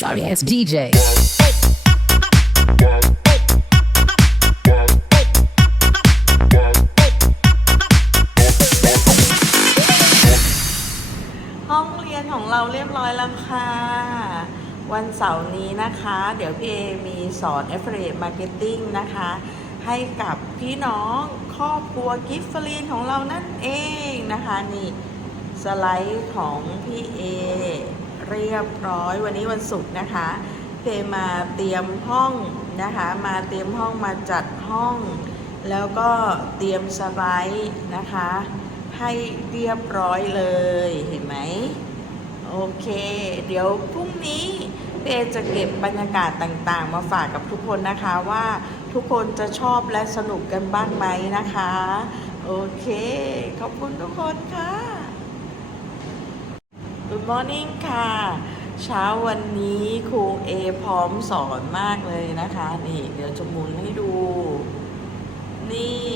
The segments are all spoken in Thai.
Sorry ass DJ. ห้องเรียนของเราเรียบร้อยแล้วค่ะ วันเสาร์นี้นะคะ เดี๋ยวพี่เอมีสอน Affiliate Marketing นะคะ ให้กับพี่น้องครอบครัวกิฟฟลีนของเรานั่นเองนะคะ นี่ สไลด์ของพี่เอ เรียบร้อยวันนี้วันศุกร์นะคะเอมาเตรียมห้องนะคะ มาเตรียมห้องมาจัดห้อง แล้วก็เตรียมสไลด์นะคะ ให้เรียบร้อยเลยเห็นไหมโอเค เดี๋ยวพรุ่งนี้เปจะเก็บบรรยากาศต่างๆ มาฝากกับทุกคนนะคะว่าทุกคนจะชอบและสนุกกันบ้างไหมนะคะ โอเค ขอบคุณทุกคนค่ะ morning ค่ะ เช้าวันนี้ครูเอพร้อมสอนมากเลยนะคะ นี่เดี๋ยวจะหมุนให้ดู นี่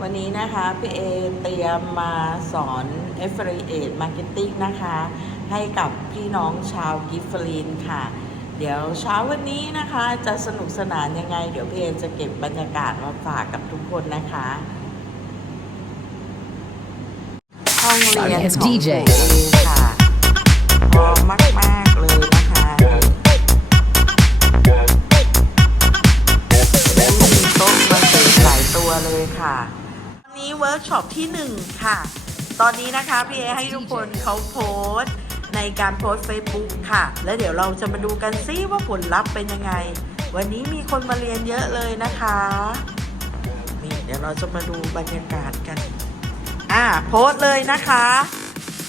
วันนี้นะคะพี่เอเตรียมมาสอน Affiliate Marketing นะคะ ให้กับพี่น้องชาวกิฟฟลีนค่ะ เดี๋ยวเช้าวันนี้นะคะจะสนุกสนานยังไง เดี๋ยวพี่เอจะเก็บบรรยากาศมาฝากกับทุกคนนะคะ ห้องเรียน Sorry, as ของ DJ ครูเอค่ะพร้อมมากๆเลยนะคะนี่มีโต๊ะมาเสริมหลายตัวเลยค่ะวันนี้เวิร์กช็อปที่หนึ่งค่ะ ตอนนี้นะคะพี่เอให้ทุกคนเขาโพสต์ในการโพสต์ Facebook ค่ะ แล้วเดี๋ยวเราจะมาดูกันซิว่าผลลัพธ์เป็นยังไง วันนี้มีคนมาเรียนเยอะเลยนะคะ นี่เดี๋ยวเราจะมาดูบรรยากาศกัน อ่าโพสต์เลยนะคะ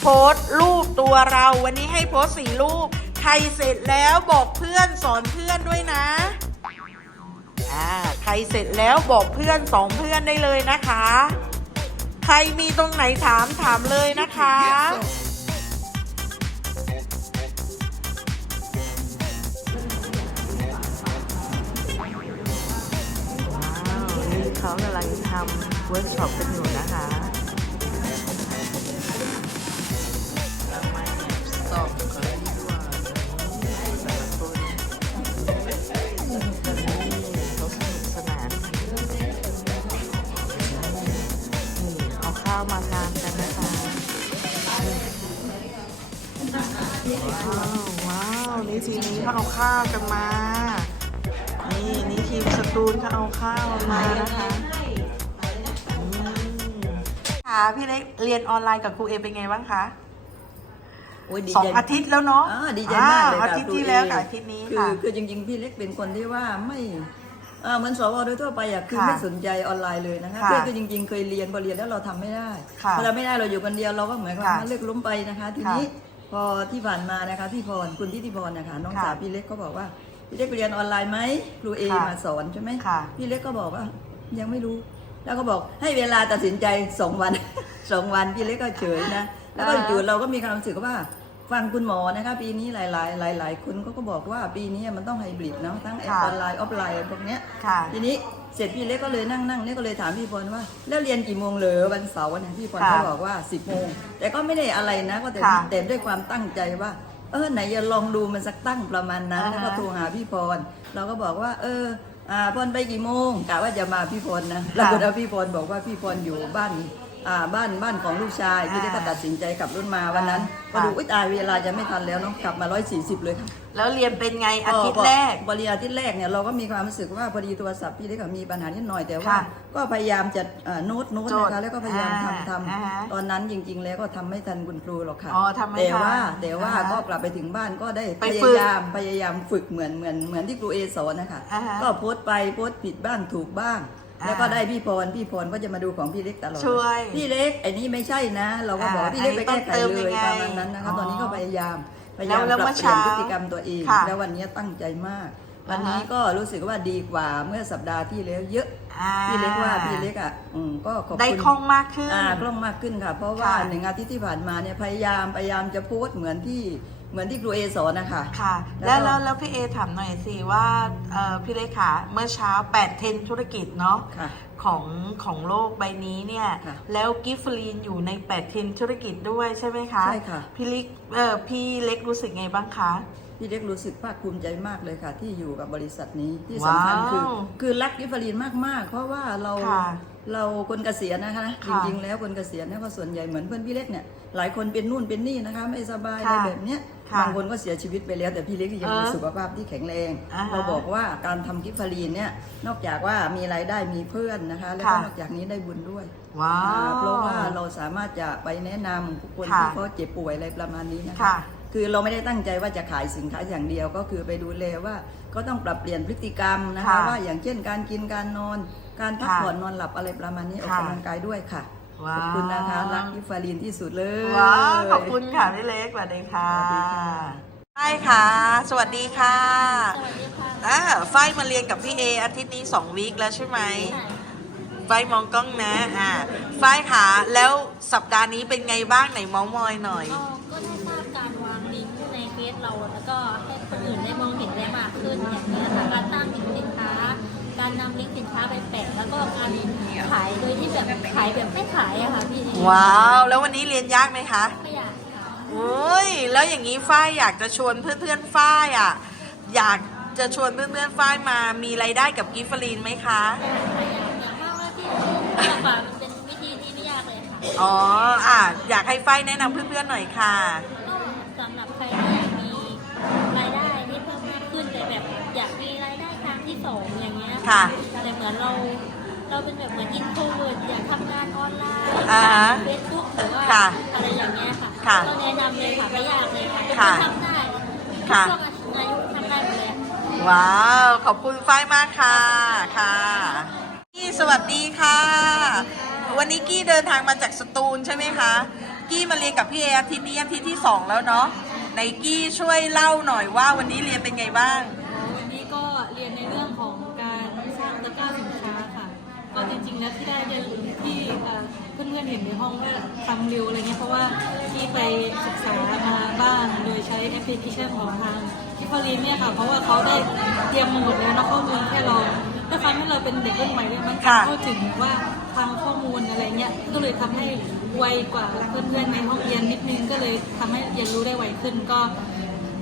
โพสต์รูปตัวเราวันนี้ให้โพสต์สี่รูปใครเสร็จแล้วบอกเพื่อนสอนเพื่อนด้วยนะอ่าใครเสร็จแล้วบอกเพื่อนสองเพื่อนได้เลยนะคะ ใครมีตรงไหนถามถามเลยนะคะว้าวนี่เขากำลังทำเวิร์กช็อปกันอยู่นะคะ ว้าวว้าว นี่ทีนี้เขาเอาข้าวกันมา นี่นี่ทีมสตูนเขาเอาข้าวมานะคะอืมค่ะพี่เล็กเรียนออนไลน์กับครูเอเป็นไงบ้างคะโอ้ยดีสองใจอาทิตย์แล้วเนาะอ่าดีใจมากเลยอ่ค่ะอาทิตย์ครูที่เอแล้วกับอาทิตย์นี้คือค่ะคือจริง ๆ พี่เล็กเป็นคนที่ว่าไม่อ่าเหมือนสวโดยทั่วไปอะคือค่ะไม่สนใจออนไลน์เลยนะคะค่ะเพื่อนก็จริง ๆ เคยเรียนพอเรียนแล้วเราทำไม่ได้ค่ะพอเราไม่ได้เราอยู่คนเดียวเราก็เหมือนกับค่ะว่าเลิกล้มไปนะคะ ทีนี้ พอที่ผ่านมานะคะพี่พรคุณทิติพรนะคะน้องค่ะสาวพี่เล็กก็บอกว่าพี่เล็กไปเรียนออนไลน์ไหมครูเอค่ะมาสอนใช่ไหมค่ะ พี่เล็กก็บอกว่ายังไม่รู้ แล้วก็บอกให้เวลาตัดสินใจสองวัน สองวันพี่เล็กก็เฉยนะแล้วก็อยู่เราก็มีความรู้สึกว่า ฟังคุณหมอนะคะปีนี้หลาย ๆ หลาย ๆ คนเขาก็บอกว่าปีนี้มันต้องไฮบริดเนาะทั้งแอปค่ะ ออนไลน์ออฟไลน์พวกเนี้ยค่ะ ทีนี้เสร็จพี่เล็กก็เลยนั่งนั่งเนี่ยก็เลยถามพี่พรว่า แล้วเรียนกี่โมงเลยวันเสาร์วันนี้พี่พรค่ะเขาบอกว่า10โมงแต่ก็ไม่ได้อะไรนะก็แต่ค่ะแต่ด้วยความตั้งใจว่า เออไหนจะลองดูมันสักตั้งประมาณนั้นอ่าฮะ แล้วก็โทรหาพี่พรเราก็บอกว่า เอออ่าพรไปกี่โมงกะว่าจะมาพี่พรนะแล้วก็พี่พรบอกว่าพี่พรอยู่บ้าน อ่าบ้านบ้านของลูกชายพี่เล็กก็ตัดสินใจขับรถมาวันนั้นพอดูอุ๊ยตายเวลาจะไม่ทันแล้วเนาะขับมา 140 เลยค่ะแล้วเรียนเป็นไงอาทิตย์แรกบริอาทิตย์แรกเนี่ยเราก็มีความรู้สึกว่าพอดีโทรศัพท์พี่เล็กอะมีปัญหานิดหน่อยแต่ว่าค่ะก็พยายามจะเอ่อโน้ตโน้ตจดนะคะแล้วก็พยายามอ่าทำทอ่าฮะำตอนนั้นจริง ๆ แล้วก็ทำไม่ทันคุณครูหรอกค่ะอ๋อทำไม่แต่ทันว่าแต่ว่าอ่าฮะก็กลับไปถึงบ้านก็ได้ไปพฝึกยายามพยายามฝึกเหมือนเหมือนเหมือนที่ครูเอสอนนะคะอ่าฮะก็โพสต์ไปโพสต์ผิดบ้างถูกบ้างอ่า แล้วก็ได้พี่พรพี่พรก็จะมาดูของพี่เล็กตลอด ช่วย พี่เล็กไอ้นี่ไม่ใช่นะ เราก็บอกว่าอ่าพี่เล็กไปแก้ไขอันนี้ต้องเติมเลยังยไงประมาณนั้นนะคะตอนนี้ก็พยายามพยายามแล้วแล้วปรับเมื่อเปลี่ยนเช้าพฤติกรรมตัวเองค่ะแล้ววันนี้ตั้งใจมากอ่าฮะวันนี้ก็รู้สึกว่าดีกว่าเมื่อสัปดาห์ที่แล้วเยอะอ่าพี่เล็กว่าพี่เล็กอะอืมก็ขอบคุณได้คล่องมากขึ้นอ่าคล่องมากขึ้นค่ะ เพราะว่าค่ะหนึ่งอาทิตย์ที่ผ่านมาเนี่ยพยายามพยายามจะโพสต์เหมือนที่ เหมือนที่ครูเอสอนนะคะค่ะ แล้แล้ววก็แล้วแล้วพี่เอถามหน่อยสิว่าเอ่อพี่เล็กค่ะเมื่อเช้า8เทนธุรกิจเนาะค่ะของของโลกใบนี้เนี่ยค่ะแล้วกิฟฟลีนอยู่ใน8เทนธุรกิจด้วยใช่ไหมคะใช่ค่ะพี่เล็กเออพี่เล็กรู้สึกไงบ้างคะพี่เล็กรู้สึกภาคภูมิใจมากเลยค่ะ ที่อยู่กับบริษัทนี้ที่สำคัญคือว้าวคือรักกิฟฟารีนมากๆ เพราะว่าเราค่ะ เราคนเกษียณนะคะ จค่ะริงๆแล้วคนเกษียณเนี่ยก็ส่วนใหญ่เหมือนเพื่อนพี่เล็กเนี่ยหลายคนเป็นนู่นเป็นนี่นะคะ ไม่สบายอะไรค่ะแบบเนี้ยค่ะบางคนก็เสียชีวิตไปแล้วแต่พี่เล็กยังมีเออสุขภาพที่แข็งแรง อ่าฮะเราบอกว่าการทำกิฟฟารีนเนี่ยนอกจากว่ามีรายได้มีเพื่อนนะคะ แล้วก็ค่ะ นอกจากนี้ได้บุญด้วย ว้าอ่าวเพราะว่าเราสามารถจะไปแนะนำคนค่ะที่เขาเจ็บป่วยอะไรประมาณนี้นะคะ ค่ะคือเราไม่ได้ตั้งใจว่าจะขายสินค้าอย่างเดียวก็คือไปดูแลว่าก็ต้องปรับเปลี่ยนพฤติกรรมนะคะ ค่ะว่าอย่างเช่นการกินการนอน การพักค่ะผ่อนนอนหลับอะไรประมาณนี้ออกค่ะกำลังกายด้วยค่ะว้าวขอบคุณนะคะรักกิฟฟารีนที่สุดเลยว้าวขอบคุณค่ะพี่เล็กสวัสดีค่ะสวัสดีค่ะใช่ค่ะ สวัสดีค่ะสวัสดีค่ะอ่าฝ้ายมาเรียนกับพี่เออาทิตย์นี้สองวีคแล้วใช่ไหมฝ้ายมองกล้องนะอ่าฝ้ายค่ะแล้วสัปดาห์นี้เป็นไงบ้างไหนเมามอยหน่อยก็ก็ได้ทราบการวางลิงก์ในเฟซเราแล้วก็ให้คนอื่นได้มองเห็นได้มากขึ้นอย่างนี้ยค่ะการตั้งลิงก์สินค้าการนำลิงก์ ก็การขายโดยที่แบบขายแบบไม่ขายอะค่ะพี่ว้าว แล้ววันนี้เรียนยากไหมคะไม่อยากค่ะโอ้ยแล้วอย่างนี้ฝ้ายอยากจะชวนเพื่อนๆฝ้ายอะอยากจะชวนเพื่อนๆฝ้ายมามีรายได้กับกิฟฟรีนไหมคะอยากค่ะอยากอยากมากว่าที่อยากแบบเป็นวิธีที่ไม่ยากเลยค่ะอ๋ออะอยากให้ฝ้ายแนะนำเพื่อนๆหน่อยค่ะก็สำหรับใครที่อยากมีรายได้ที่เพิ่มมากขึ้นแต่แบบอยากมีรายได้ทางที่สองอย่างเงี้ยค่ะแต่เหมือนเรา เราเป็นแบบเหมือนอินโทรเวิร์ดอยากทำงานออนไลน์อ่าฮะเฟซบุ๊กหรือว่าค่ะอะไรอย่างเงี้ยค่ะค่ะก็แนะนำเลยค่ะไม่ยากเลยค่ะทุกค่ะนทำได้ค่ะช่วงอายุทำได้หมดเลยว้าว ขอบคุณฝ้ายมากค่ะ ค่ะกี้สวัสดีค่ะ วันนี้กี้เดินทางมาจากสตูลใช่ไหมคะ กี้มาเรียนกับพี่เออาทิตย์นี้อาทิตย์ที่สองแล้วเนาะในกี้ช่วยเล่าหน่อยว่าวันนี้เรียนเป็นไงบ้าง วันนี้ก็เรียนในเรื่องของการสร้างตะกร้าสินค้าค่ะก็ จริงๆแล้วที่ได้เรียนที่เอ่เพื่อนๆเห็นในห้องว่าทำเร็วอะไรเงี้ยเพราะว่าที่ไปศึกษามาบ้างโดยใช้แอปพลิเคชันของทางที่เขาเรีนเนี่ยค่ะ เพราะว่าเขาได้เตรียมมาหมดแล้วเนาะข้อมูลแค่เราด้วยความที่เราเป็นเด็กรุ่นใหม่ด้วยมันค่ะเข้าถึงว่าทางข้อมูลอะไรเงี้ยก็เลยทำให้ไวกว่าเพื่อนๆในห้องเรียนนิดนึงก็เลยทำให้เรียนรู้ได้ไวขึ้นก็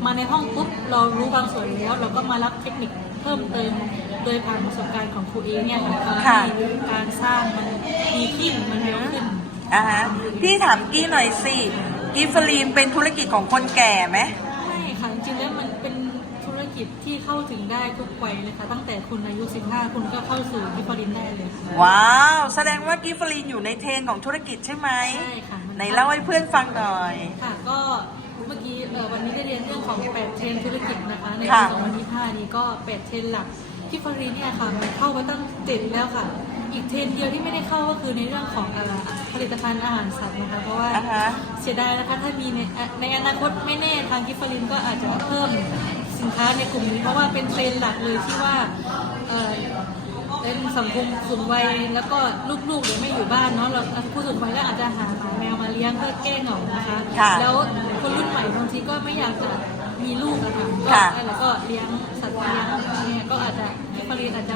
มาในห้องปุ๊บเรารู้บางส่วนแล้ว เราก็มารับเทคนิคเพิ่มเติม โดยผ่านประสบการณ์ของครูเอเนี่ยค่ะทำค่ะให้การสร้างมันดีขึ้นมันเร็วขึ้น อ่าฮะพี่ถามกี้หน่อยสิกิฟฟรีนเป็นธุรกิจของคนแก่ไหม ไม่ค่ะจริงๆแล้วมันเป็นธุรกิจที่เข้าถึงได้ทุกวัยเลยค่ะตั้งแต่คุณอายุ 15 คุณก็เข้าสู่กิฟฟรินได้เลยค่ะว้าว แสดงว่ากิฟฟรีนอยู่ในเทรนด์ของธุรกิจใช่ไหมใช่ค่ะมันไหนเล่าให้เพื่อนฟังหน่อย ค่ะก็เมื่อกี้เอ่อวันนี้ได้เรียนเรื่องของ 8 เทรนด์ธุรกิจนะคะ ในปีค่ะ 2025 นี้ก็ 8 เทรนด์หลัก ที่ฟรีเนี่ยค่ะมันเข้ามาตั้งเจ็ดแล้วค่ะ อีกเทรนด์เดียวที่ไม่ได้เข้าก็คือในเรื่องของอะไรผลิตภัณฑ์อาหารสัตว์นะคะเพราะว่าอ่าฮะ เสียดายนะคะถ้ามีในในอนาคตไม่แน่ทางกิฟฟรินก็อาจจะเพิ่มสินค้าในกลุ่มนี้เพราะว่าเป็นเทรนด์หลักเลยที่ว่าเอ่อเป็นสังคมสูงวัยแล้วก็ลูกๆเดี๋ยวไม่อยู่บ้านเนาะเราผู้สูงวัยก็อาจจะหาหมาแมวมาเลี้ยงเพื่อแก้เหงานะคะค่ะ แล้วคนรุ่นใหม่บางทีก็ไม่อยากจะมีลูกอะค่ะก็ ค่ะ แล้วก็เลี้ยงสัตว์เลี้ยงเนี่ยก็อาจจะกิ ฟฟรินอาจจะ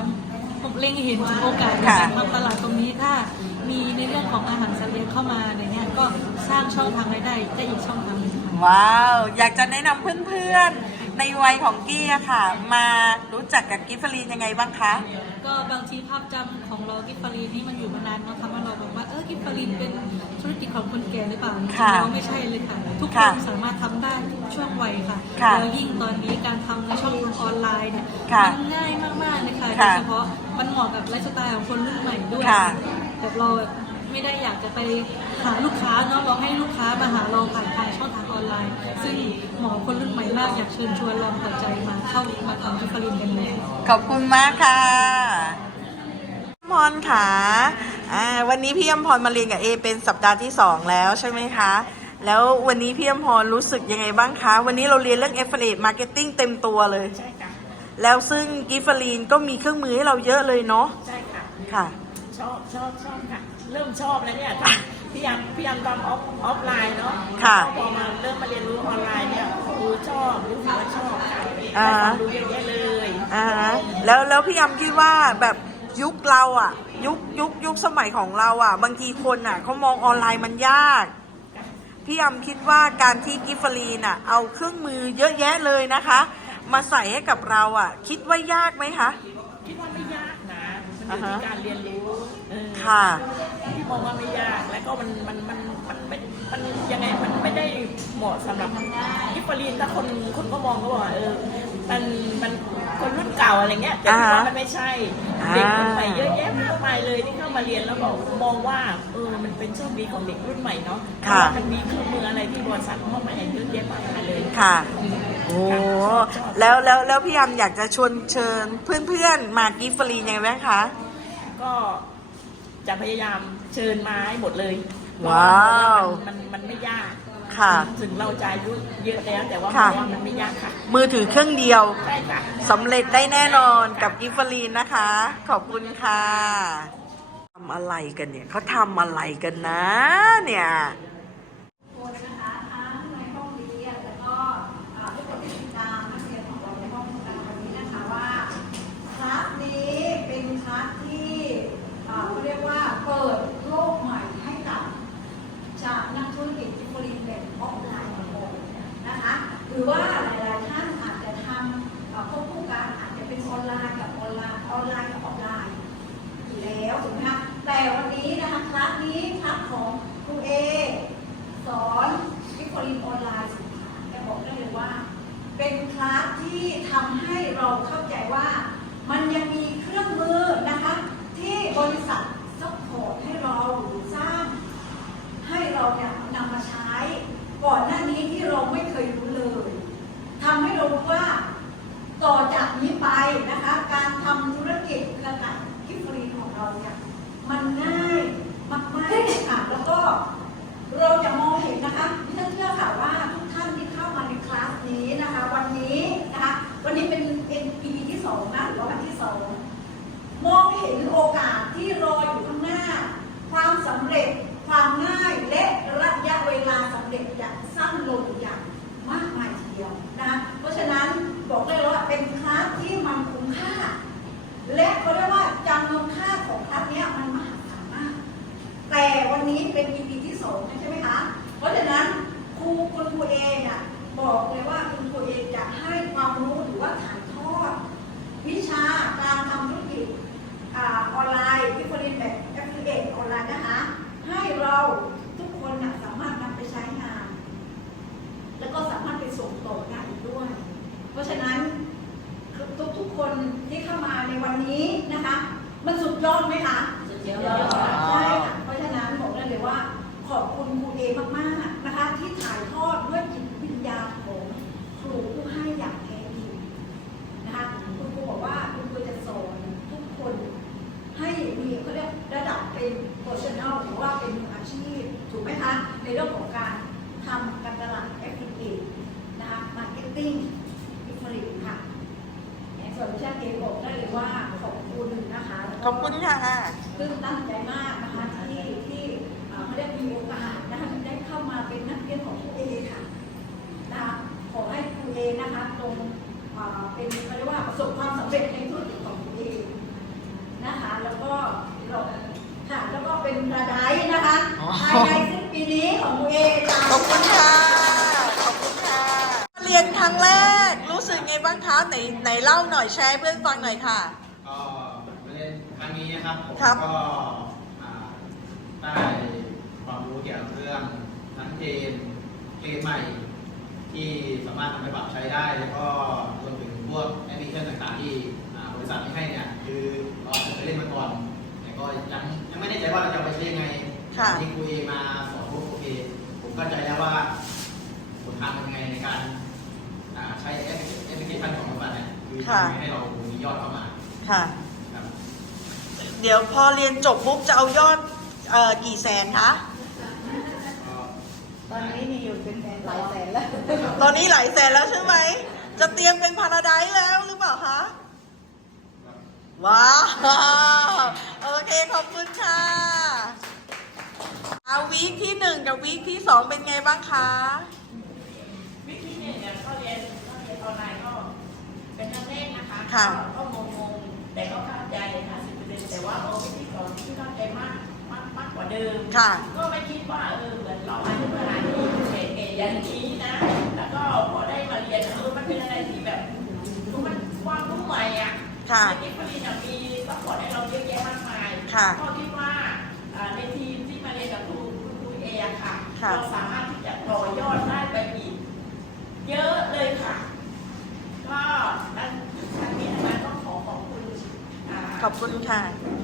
ผมเล็งเห็นถึงโอกาสในการทำตลาดตรงนี้ถ้ามีในเรื่องของอาหารสัตว์เลี้ยงเข้ามาในเนี้ยก็สร้างช่องทางรายได้ได้อีกช่องทางหนึงค่ะว้าว อยากจะแนะนำเพื่อนๆ ในวัยของกี้อะค่ะ มารู้จักกับกิฟฟรีนยังไงบ้างคะ ก็บางทีภาพจำของเรากิฟฟารีนนี่มันอยู่มานานเนาะค่ะว่าเราบอกว่าเออกิฟฟารีนเป็นธุรกิจของคนแก่หรือเปล่าจริงค่ะๆแล้วไม่ใช่เลยค่ะ ทุกคค่ะ นสามารถทำได้ ทุกช่วงวัยค่ะค่ะแล้วยิ่งตอนนี้การทำในช่องทางออนไลน์เนี่ยค่ะมัง่ายมากๆเลยค่ะโดค่ะยเฉพาะมันเหมาะกับไลฟ์สไตล์ของคนรุ่นใหม่ด้วยค่ะแบบเราไม่ได้อยากจะไปหาลูกค้าเนาะเราให้ลูกค้ามาหาเราผ่านทางช่องทางออนไลน์ ซึ่งเหมาะกับคนรุ่นใหม่มากอยากเชิญชวนลองตัดใจมาเข้ามาทำกิฟฟารีนกันเลย ขอบคุณมากค่ะพรค่ะอ่าวันนี้พี่อมพรมาเรียนกับเอเป็นสัปดาห์ที่สองแล้วใช่ไหมคะ แล้ววันนี้พี่อมพรรู้สึกยังไงบ้างคะ วันนี้เราเรียนเรื่อง affiliate marketing เต็มตัวเลย ใช่ค่ะ แล้วซึ่งกิฟฟรีนก็มีเครื่องมือให้เราเยอะเลยเนาะ ใช่ค่ะ ค่ะ ชอบชอบชอบค่ะ เริ่มชอบแล้วเนี่ยทำพี่ยังพี่ยังตอนออฟออฟไลน์เนาะค่ะ พอมาเริ่มมาเรียนรู้ออนไลน์เนี่ยโอ้โหชอบรู้สึกว่าชอบค่ะอ่าได้ความรู้เยอะแยะเลยอ่าฮะแล้วแล้วพี่ยำคิดว่าแบบยุคเราอะยุคยุคยุคสมัยของเราอะบางทีคนอะเขามองออนไลน์มันยาก พพี่ยำคิดว่าการที่กิฟฟรีนอะเอาเครื่องมือเยอะแยะเลยนะคะ มาใส่ให้กับเราอะ คิดว่ายากไหมคะ คิดว่าไม่ยากนะมันอ่าอยู่ฮะที่การเรียนรู้เออค่ะ พี่มองว่าไม่ยากแล้วก็มันมันมันมันไม่มันยังไงมันไม่ได้เหมาะสำหรับกิฟฟรีนถ้าคนคนก็มองก็บอกว่าเออ มันมันคนรุ่นเก่าอะไรเงี้ยแต่พี่ว่ามันไม่ใช่ เด็กรุ่นใหม่เยอะแยะมากมายเลยที่เข้ามาเรียนแล้วบอกมองว่าเออมันเป็นโชคดีของเด็กรุ่นใหม่เนาะเพราะว่ามันมีเครื่องมืออะไรที่บริษัทเข้ามาเห็นเยอะแยะมากมายเลยค่ะ โอ้แล้วแล้วแล้วพี่ยำอยากจะชวนเชิญเพื่อนๆมากิฟฟรีนยังไงบ้างคะ ก็จะพยายามเชิญมาให้หมดเลยว้าวมันมันมันไม่ยาก ค่ะ ถึงเราจะอายุเยอะแล้วแต่ว่าค่ะเพราะว่ามันไม่ยากค่ะมือถือเครื่องเดียวใช่ค่ะ สำเร็จได้แน่นอนกับกิฟฟรีนนะคะ ขอบคุณค่ะทำอะไรกันเนี่ยเขาทำอะไรกันนะเนี่ย คนนะคะทั้งในห้องเรียนแล้วก็อ่าทุกคนที่ติดตามนักเรียนของเราในห้องการวันนี้นะคะว่าคลาสนี้เป็นคลาสที่อ่าเขาเรียกว่าเปิดโลกใหม่ให้กับจากนักธุรกิจที่บริแบบออฟไลน์ของเรานะคะหรือว่าหลายๆท่านอาจจะทำเอ่อควบคู่กันอาจจะเป็นออนไลน์กับออนไลน์ออนไลน์กับออฟไลน์ อยู่แล้วถูกไหมคะแต่วันนี้นะคะคลาสนี้คลาสของครูเอสอนวิคลินออนไลน์สินค้าจะบอกได้เลยว่า เป็นคลาสที่ทำให้ เราเข้าใจว่ามันยังมีอนะคะ ที่บริษัทซัพพอร์ตให้เราหรือสร้าง ให้เราเนี่ยนำมาใช้ ก่อนหน้านี้ที่เราไม่เคยรู้เลยทำให้เรารู้ว่า ต่อจากนี้ไปนะคะ การทำธุรกิจเครือข่ายคิฟรีของเราเนี่ยมันง่ายมากๆเลยค่ะ แล้วก็เราจะมองเห็นนะคะดิฉันเชื่อค่ะว่าทุกท่านที่เข้ามาในคลาสนี้นะคะ วันนี้นะคะ วันนี้เป็นเป็น EP ที่สองนะหรือว่าวันที่สอง มองเห็นโอกาสที่รออยู่ข้างหน้า ความสำเร็จ ความง่าย และระยะเวลาสำเร็จจะสั้นลงอย่างมากมายทีเดียวนะคะเพราะฉะนั้นบอกเลยว่าเป็นคลาสที่มันคุ้มค่า และเขาเรียกว่าจำนวนค่าของคลาสเนี้ยมันมหาศาลมาก แต่วันนี้เป็น EP ที่สองใช่ไหมคะ เพราะฉะนั้นครูคุณครูเองอะบอกเลยว่าคุณครูเองจะให้ความรู้หรือว่าถ่ายทอด วิชาการทำธุรกิจอ่าออนไลน์วิปริตแบบแอปพลิเคชันออนไลน์นะคะ ให้เราทุกคนน่ะสามารถนำไปใช้งาน แล้วก็สามารถไปส่งต่องานอีกด้วย เพราะฉะนั้นทุกทุกๆคนที่เข้ามาในวันนี้นะคะ มันสุดยอดไหมคะสุดยอดใช่ค่ะเพราะฉะนั้นบอกได้เลยว่า ขอบคุณครูเอมากๆนะคะ ที่ถ่ายทอดด้วยจิตวิญญาณของครูผู้ให้อย่างแท้จริงนะคะคุณครูบอกว่าคุณครูจะสอนทุกคน ให้มีเขาเรียกระดับเป็นโปรเฟชชั่นแนลหรือว่าเป็นมืออาชีพถูกไหมคะในเรื่องของการทำการตลาดแอฟริกานะคะมาร์เก็ตติ้งผลิตค่ะในส่วนวิชาเอบอกได้เลยว่าขอบคุณนะคะ ขอบคุณค่ะซึ่งตั้งใจมากนะคะที่ที่เอ่อเขาได้มีโอกาสนะคะที่ได้เข้ามาเป็นนักเรียนของครูเอค่ะนะคะขอให้ครูเอนะคะตรงเอ่อเป็นเขาเรียกว่าประสบความสำเร็จในธุรกิจของครูเอนะคะ แล้วก็เราค่ะแล้วก็เป็นกระไดนะคะอ๋อภายในสิ้นปีนี้ของครูเอค่ะขอบคุณค่ะขอบคุณค่ะเรียนครั้งแรกรู้สึกไงบ้างคะไหนไหนเล่าหน่อยแชร์ให้เพื่อนฟังหน่อยค่ะ ก็มาเรียนครั้งนี้นะ ครับผมครับ ก็อ่าได้ความรู้เกี่ยวกับเรื่องทั้งเกมเกมใหม่ ที่สามารถนำไปปรับใช้ได้ แล้วก็รวมถึงพวกแอปพลิเคชันต่างๆที่อ่าบริษัทให้เนี่ยคือเราอาจจะเคยเล่นมาก่อนแต่ก็ยังยังไม่แน่ใจว่าเราจะเอาไปใช้ยังไงค่ะ ที่ครูเอมาสอนพวกโอเคผมเข้าใจแล้วว่าผลทางเป็นยังไงในการอ่าใช้แอปแอปพลิเคชันของบริษัทเนี่ยคือค่ะทำให้เรามียอดเข้ามา ค่ะครับ เดี๋ยวพอเรียนจบปุ๊บจะเอายอดเอ่อกี่แสนคะ ตอนนี้มีอยู่เป็นแสนหลายแสนแล้ว ตอนนี้หลายแสนแล้วใช่ไหม จะเตรียมเป็นพาราไดซ์แล้วหรือเปล่าคะ ว้าว โอเค ขอบคุณค่ะเอาวีคที่หนึ่งกับวีคที่สองเป็นไงบ้างคะ วิธีเนี่ยเนี่ยก็เรียนก็เรียนออนไลน์ก็เป็นครั้งแรกนะคะค่ะ ก็่ะ ก็ไม่คิดว่าเออเหมือนเราอายุเท่าไหร่เฉยๆอย่างนี้นะ แล้วก็พอได้มาเรียนเออมันเป็นอะไรที่แบบมันความรู้ใหม่อะค่ะเทคโนโลยีมีซัพพอร์ตให้เราเยอะแยะมากมายค่ะก็คิดว่าในทีมที่มาเรียนกับครูครูเอค่ะเราสามารถที่จะต่อยอดได้ไปอีกเยอะเลยค่ะ ก็ดังนี้ทั้งนั้นต้องขอขอบคุณขอบคุณค่ะ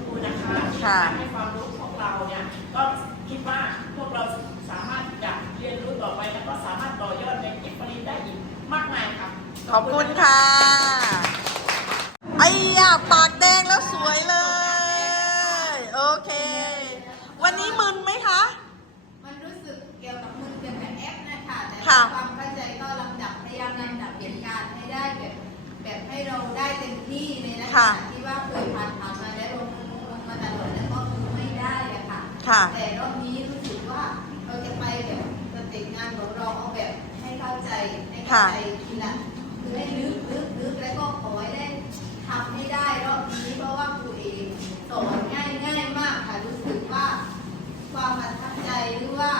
คุณนะคะที่ให้ความรู้ของเราเนี่ยก็ คิดว่าพวกเราสามารถจะเรียนรู้ต่อไปแล้วก็สามารถต่อยอดในกิฟฟรีนได้อีกมากมายค่ะ ขอบคุณค่ะไอ้ยาปากแดงแล้วสวยเลย โอเค วันนี้มึนไหมคะ มันรู้สึกเกี่ยวกับมือเกี่ยวกับแอปนะคะแต่ค่ะ ความเข้าใจก็ลำดับพยายามลำดับเหตุการณ์ให้ได้แบบแบบให้เราได้เต็มที่ในลักษค่ะ ณะที่ว่าเคยผ่านผ่านมาแล้วลงลงมาตลอดแล้วก็คือไม่ได้อะ ค่ะค่ะ แต่รอบนี้รู้สึกว่าเราจะไปแบบสเต็ปงานของเราเอาแบบให้เข้าใจให้เข้าใจทีละคือให้ลึกลึกลึกแล้วก็ขอให้ได้ทำให้ได้รอบนี้เพราะว่าครูเองสอนง่ายง่ายมากค่ะรู้สึกว่า ความประทับใจหรือว่า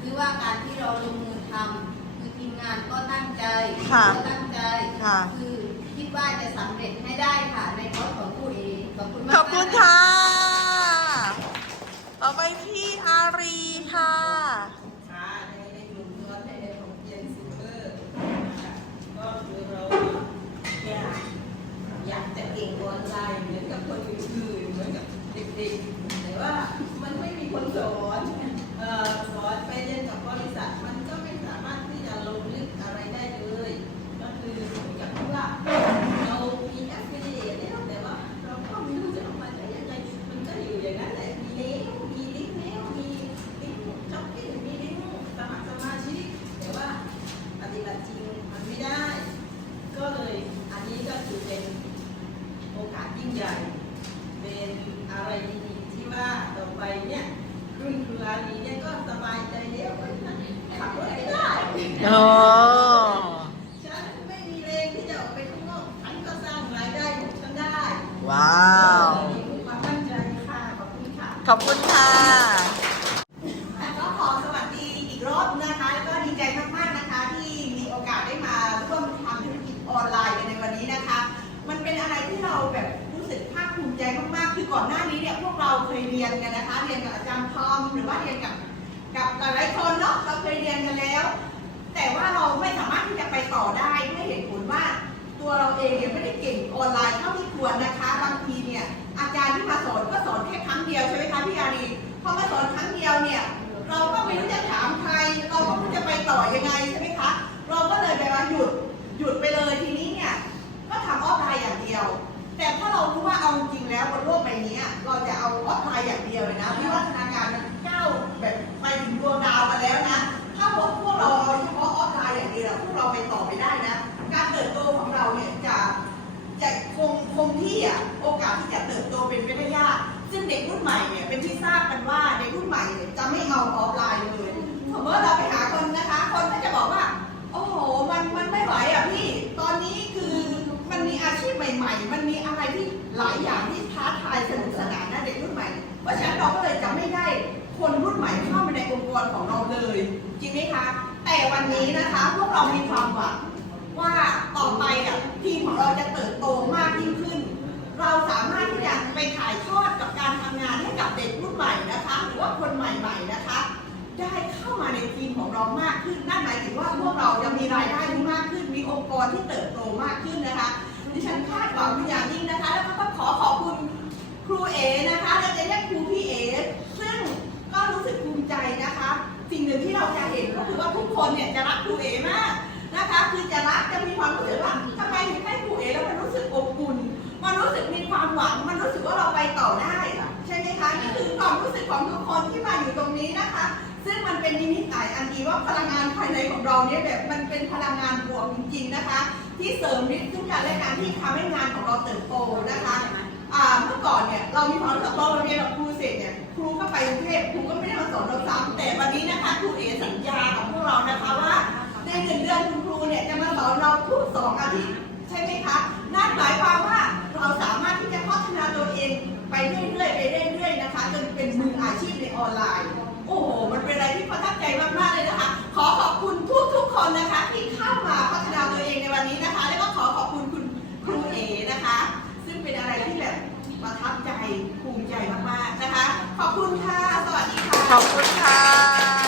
หรือว่าการที่เราลงมือทำคือทีมงานก็ตั้งใจ ค่ะ ก็ตั้งใจ ค่ะ คือคิดว่าจะสำเร็จให้ได้ค่ะ ในคอร์สของผู้เองขอบคุณมาก ขอบคุณค่ะ ต่อไปที่อารีค่ะ ค่ะในในกลุ่มนวดในในของเจนซิลเวอร์นะคะก็คือเราอยากอยากจะเก่งออนไลน์เหมือนกับคนอื่นๆเหมือนกับเด็กๆแต่ว่ามันไม่มีคนสอนเอ่อสอนไปเรียนกับบริษัท มันก็ไม่สามารถที่จะลงลึกอะไรได้เลย ก็คือเหมือนกับที่ว่าเรามีแอฟฟิลิเอตแล้วแต่ว่าเราก็ไม่รู้จะเอามาใช้ยังไงมันก็อยู่อย่างนั้นแหละมีแล้วมีลิงก์แล้วมีลิงก์ช้อปปิ้งมีลิงก์สมัครสมาชิกแต่ว่าปฏิบัติจริงมันไม่ได้ ก็เลยอันนี้ก็คือเป็นโอกาสยิ่งใหญ่ เป็นอะไรดีๆที่ว่าต่อไปเนี่ยรุ่นครูอารีเนี่ยก็สบายใจแล้วว่าขับรถไม่ได้ โอ้ ฉันไม่มีแรงที่จะออกไปข้างนอกฉันก็สร้างรายได้ของฉันได้ ว้าวมีความมั่นใจค่ะขอบคุณค่ะขอบคุณค่ะก็ขอสวัสดีอีกรอบนะคะ แล้วก็ดีใจมากๆนะคะ ที่มีโอกาสได้มาร่วมทำธุรกิจออนไลน์กันในวันนี้นะคะ มันเป็นอะไรที่เราแบบรู้สึกภาคภูมิใจมากๆ คือก่อนหน้านี้เนี่ยพวกเราเคยเรียนกันนะคะ เรียนกับอาจารย์ทอมหรือว่าเรียนกับกับหลายๆคนเนาะเราเคยเรียนกันแล้ว แต่ว่าเราไม่สามารถที่จะไปต่อได้ด้วยเหตุผลว่า ตัวเราเองเนี่ยไม่ได้เก่งออนไลน์เท่าที่ควรนะคะ เดียวใช่ไหมคะพี่อารีพอมาสอนครั้งเดียวเนี่ย เราก็ไม่รู้จะถามใคร รของเราเลย จริงไหมคะ แต่วันนี้นะคะพวกเรามีความหวังว่าต่อไปอะทีมของเราจะเติบโตมากยิ่งขึ้น เราสามารถที่จะไปถ่ายทอดกับการทำงานให้กับเด็กรุ่นใหม่นะคะ หรือว่าคนใหม่ๆนะคะ ได้เข้ามาในทีมของเรามากขึ้นนั่นหมายถึงว่าพวกเราจะมีรายได้ที่มากขึ้น มีองค์กรที่เติบโตมากขึ้นนะคะดิฉันคาดหวังเป็นอย่างยิ่งนะคะ แล้วก็ต้องขอขอบคุณครูเอนะคะและจะเรียกครูพี่เอซึ่ง ก็รู้สึกภูมิใจนะคะ สิ่งหนึ่งที่เราจะเห็นก็คือว่าทุกคนเนี่ยจะรักครูเอมากนะคะคือจะรักจะมีความรู้สึกว่าทำไมถึงให้ครูเอแล้วมันรู้สึกอบอุ่นมันรู้สึกมีความหวัง มันรู้สึกว่าเราไปต่อได้ใช่ไหมคะนี่คือความรู้สึกของทุกคนที่มาอยู่ตรงนี้นะคะ ซึ่งมันเป็นนิมิตหมายอันดีว่าพลังงานภายในของเราเนี่ยแบบมันเป็นพลังงานบวกจริงๆนะคะ ที่เสริมฤทธิ์ซึ่งกันและกันที่ทำให้งานของเราเติบโตนะคะเมื่อก่อนเนี่ยเรามีความรู้สึกว่าเราเรียนกับครูเสร็จเนี่ย ครูก็ไปกรุงเทพครูก็ไม่ได้มาสอนเราซ้ำแต่วันนี้นะคะครูเอสัญญากับพวกเรานะคะว่าในหนึ่งเดือนคุณครูเนี่ยจะมาสอนเราทุกสองอาทิตย์ใช่ไหมคะนั่นหมายความว่าเราสามารถที่จะพัฒนาตัวเองไปเรื่อยๆไปเรื่อยๆนะคะจนเป็นมืออาชีพในออนไลน์ โอ้โห มันเป็นอะไรที่ประทับใจมากๆเลยนะคะ ขอขอบคุณทุกๆคนนะคะ ที่เข้ามาพัฒนาตัวเองในวันนี้นะคะ แล้วก็ขอนะคะ ซึ่งเป็นอะไรที่แบบ ประทับใจภูมิใจมากๆนะคะ ขอบคุณค่ะ สวัสดีค่ะ ขอบคุณค่ะ